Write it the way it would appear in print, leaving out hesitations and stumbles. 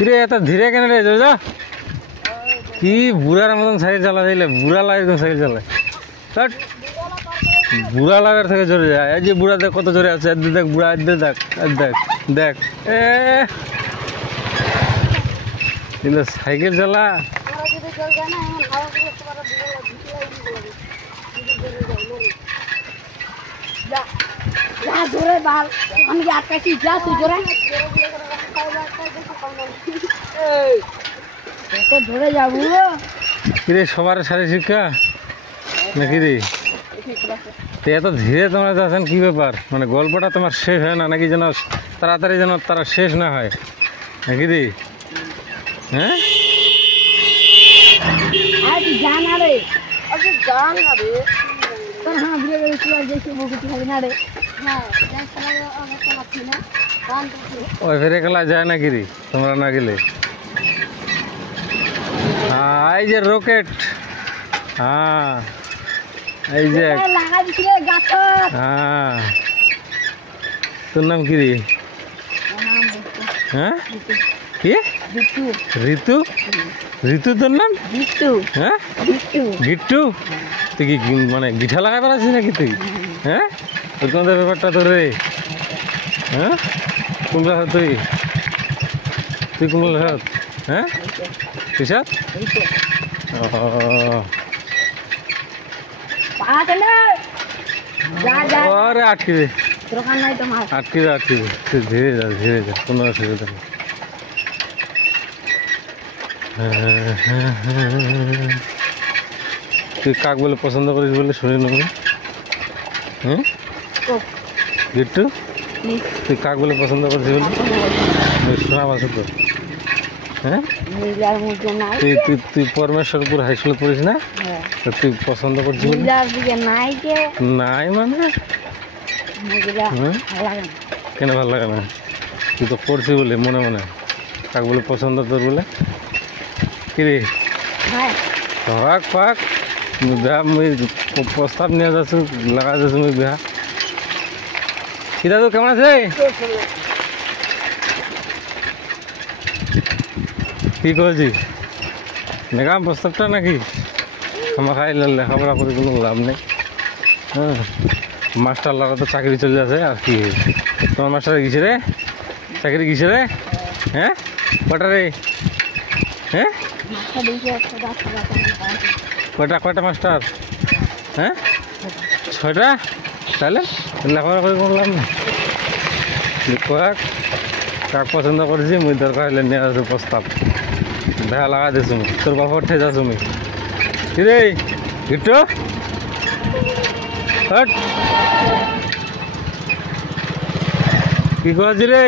কিরে এত ধীরে কেন রে যা কি বুড়ার মতন সাইকেল চালা দিলে বুড়া লাগে সাইকেল চালায় কাট বুড়া লাগার থেকে জোরে যায় এই যে বুড়া দেখ কত জোরে আছে দেখ বুড়া দেখ দেখ দেখ এ কিন্তু সাইকেল চালা কিরে সবার শারীরিক শিক্ষা নাকি রে এত ধীরে তোমরা যাচ্ছেন কি ব্যাপার মানে গল্পটা তোমার শেষ হয় না নাকি যেন তাড়াতাড়ি যেন তারা শেষ না হয় নাকি রে হ্যাঁ ওই ফেরে খেলা যায় নাকি রে তোমরা না গেলে হ্যাঁ এই যে রকেট হ্যাঁ এই যে হ্যাঁ তোর নাম কি রে হ্যাঁ কি ঋতু ঋতু তোর নাম হ্যাঁ গিট্টু তুই কি মানে গিঠা লাগাই পারছিস নাকি তুই হ্যাঁ ওরকম ব্যাপারটা তোর রে হ্যাঁ কোন ক্লাস তুই তুই কোন ক্লাস হ্যাঁ কিসব আরে আটকে দে আটকে দে আটকে দে তুই ধীরে যা কোনো অসুবিধা নেই তুই কাক বলে পছন্দ করিস বলে শুনে নেব হ্যাঁ গিট্টু তুই কাক বলে পছন্দ করিস বলে শোনা পাচ্ছ তো হ্যাঁ তুই তুই তুই পরমেশ্বরপুর হাই স্কুলে পড়িস না তুই পছন্দ করছিস নাই মানে কেন ভালো লাগে না তুই তো পড়ছিস বলে মনে মনে কাক বলে পছন্দ তোর বলে কিরে ধরাক পাক বিহা মুই প্রস্তাব নিয়ে যাচ্ছ লাগা যাচ্ছ মুই বিহা কি দাদু কেমন আছে কি করছিস নেগাম প্রস্তাবটা নাকি আমার খাই লেখাপড়া করে কোনো লাভ নেই হ্যাঁ মাস্টার লাগা তো চাকরি চলে যাচ্ছে আর কি তোমার মাস্টার গেছে রে চাকরি গেছে রে হ্যাঁ কটা রে হ্যাঁ কয়টা মাস্টার হ্যাঁ 6টা তাহলে লেখাপড়া করে কোনো লাভ নেই কাক পছন্দ করেছি মুই দরকার হলে নিয়ে আসো প্রস্তাব দেখা লাগা দিছো তোর বাপর ঠে যাচ্ছ মুই কি রে গিট্টু হট কি করছি রে